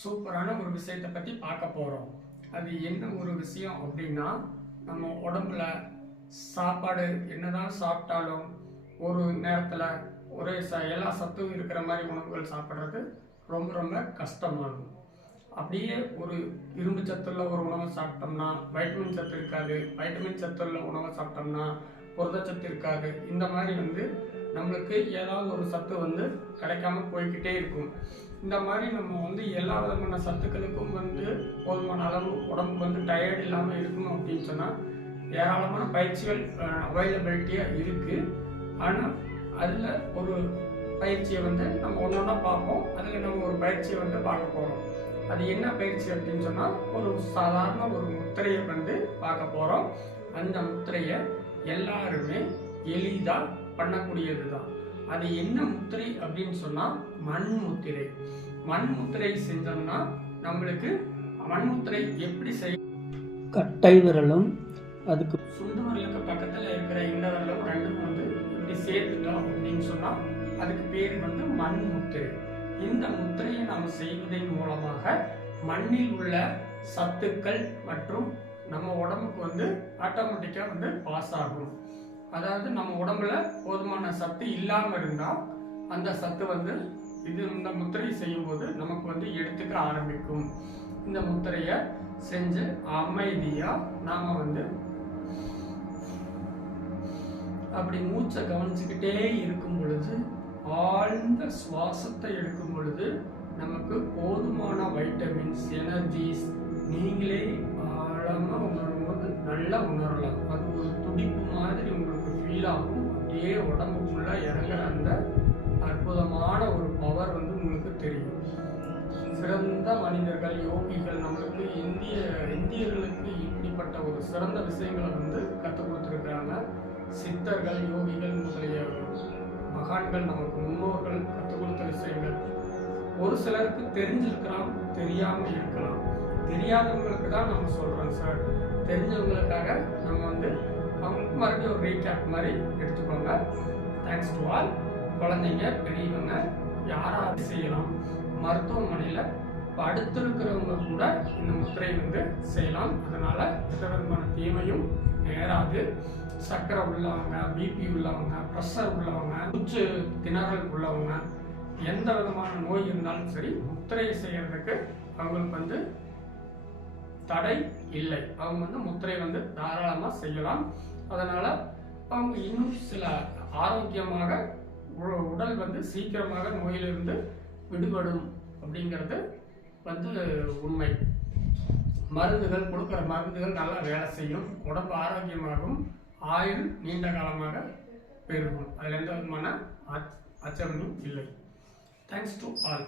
சூப்பரான ஒரு விஷயத்தை பற்றி பார்க்க போகிறோம் அது என்ன ஒரு விஷயம் அப்படின்னா நம்ம உடம்புல சாப்பாடு என்னதான் சாப்பிட்டாலும் ஒரு நேரத்தில் ஒரே ச எல்லா சத்தும் இருக்கிற மாதிரி உணவுகள் சாப்பிட்றது ரொம்ப ரொம்ப கஷ்டமாகும். அப்படியே ஒரு இரும்பு சத்துள்ள ஒரு உணவை சாப்பிட்டோம்னா வைட்டமின் சத்து இருக்காது. வைட்டமின் சத்துள்ள உணவை சாப்பிட்டோம்னா புரதச்சத்து இருக்காது. இந்த மாதிரி வந்து நம்மளுக்கு ஏதாவது ஒரு சத்து வந்து கிடைக்காம போய்கிட்டே இருக்கும். இந்த மாதிரி நம்ம வந்து எல்லா விதமான சத்துக்களுக்கும் வந்து போதுமான அளவு உடம்பு வந்து டயர்ட் இல்லாமல் இருக்கணும் அப்படின்னு சொன்னால் ஏராளமான பயிற்சிகள் அவைலபிலிட்டியாக இருக்குது ஆனால் அதில் ஒரு பயிற்சியை வந்து நம்ம ஒன்று ஒன்றா பார்ப்போம். அதில் நம்ம ஒரு பயிற்சியை வந்து பார்க்க போகிறோம் அது என்ன பயிற்சி அப்படின்னு சொன்னால் ஒரு சாதாரண ஒரு முத்திரையை வந்து பார்க்க போகிறோம் அந்த முத்திரையை எல்லாருமே எளிதாக பண்ணக்கூடியது தான் அது என்ன முத்திரை அப்படின்னு சொன்னால் மண் முத்திரை. மண் முத்திரை செஞ்சோம்னா நம்மளுக்கு மண் முத்திரை எப்படி செய் கட்டை விரலும் அதுக்கு சுண்டு விரலுக்கு பக்கத்தில் இருக்கிற இந்த விரலும் ரெண்டும் வந்து இப்படி சேர்த்துட்டோம் அப்படின்னு சொன்னால் அதுக்கு பேர் வந்து மண் முத்திரை. இந்த முத்திரையை நாம் செய்வதன் மூலமாக மண்ணில் உள்ள சத்துக்கள் மற்றும் நம்ம உடம்புக்கு வந்து ஆட்டோமேட்டிக்காக வந்து பாஸ் ஆகும். அதாவது நம்ம உடம்புல போதுமான சத்து இல்லாமல் இருந்தால் அந்த சத்து வந்து இது இந்த முத்திரை செய்யும்போது நமக்கு வந்து எடுத்துக்க ஆரம்பிக்கும். இந்த முத்திரையை செஞ்சு அமைதியாக நாம் வந்து அப்படி மூச்சை கவனிச்சுக்கிட்டே இருக்கும் பொழுது ஆழ்ந்த சுவாசத்தை எடுக்கும் பொழுது நமக்கு போதுமான வைட்டமின்ஸ் எனர்ஜிஸ் நீங்களே ஆழமாக உணரும் போது நல்லா உணரும் அப்படியே உடம்புக்குள்ள இறங்குற அந்த அற்புதமான ஒரு பவர் வந்து உங்களுக்கு தெரியும். சிறந்த மனிதர்கள் யோகிகள் நம்மளுக்கு இந்திய இந்தியர்களுக்கு இப்படிப்பட்ட ஒரு சிறந்த விஷயங்களை வந்து கற்றுக் கொடுத்துருக்குறாங்க. சித்தர்கள் யோகிகள் முதலிய மகான்கள் நமக்கு முன்னோர்கள் கற்றுக் கொடுத்த விஷயங்கள். ஒரு சிலருக்கு தெரிஞ்சிருக்கலாம் தெரியாமல் இருக்கலாம். தெரியாதவங்களுக்கு தான் நம்ம சொல்கிறோம் சார் தெரிஞ்சவங்களுக்காக நம்ம வந்து மறுபடியும் ஒரு ரீகேப் மாதிரி எடுத்துக்கோங்க. தேங்க்ஸ் டு ஆல் குழந்தைங்க பெரியவங்க யாராவது செய்யலாம். மருத்துவமனையில் படுத்திருக்கிறவங்க கூட இந்த முத்திரை வந்து செய்யலாம். அதனால் எந்த விதமான தீமையும் நேராது. சர்க்கரை உள்ளவங்க பிபி உள்ளவங்க ப்ரெஷர் உள்ளவங்க மூச்சு திணறல் உள்ளவங்க எந்த விதமான நோய் இருந்தாலும் சரி முத்திரை செய்யறதுக்கு அவங்களுக்கு வந்து தடை இல்லை. அவங்க வந்து முத்திரை வந்து தாராளமாக செய்யலாம். அதனால் அவங்க இன்னும் சில ஆரோக்கியமாக உ- உடல் வந்து சீக்கிரமாக நோயிலிருந்து விடுபடும் அப்படிங்கிறது வந்து உண்மை. மருந்துகள் கொடுக்குற மருந்துகள் நல்லா வேலை செய்யும். உடம்பு ஆரோக்கியமாகவும் ஆயுள் நீண்ட காலமாக பெருகும். அதில் எந்த விதமான அச்சமும் இல்லை. Thanks to all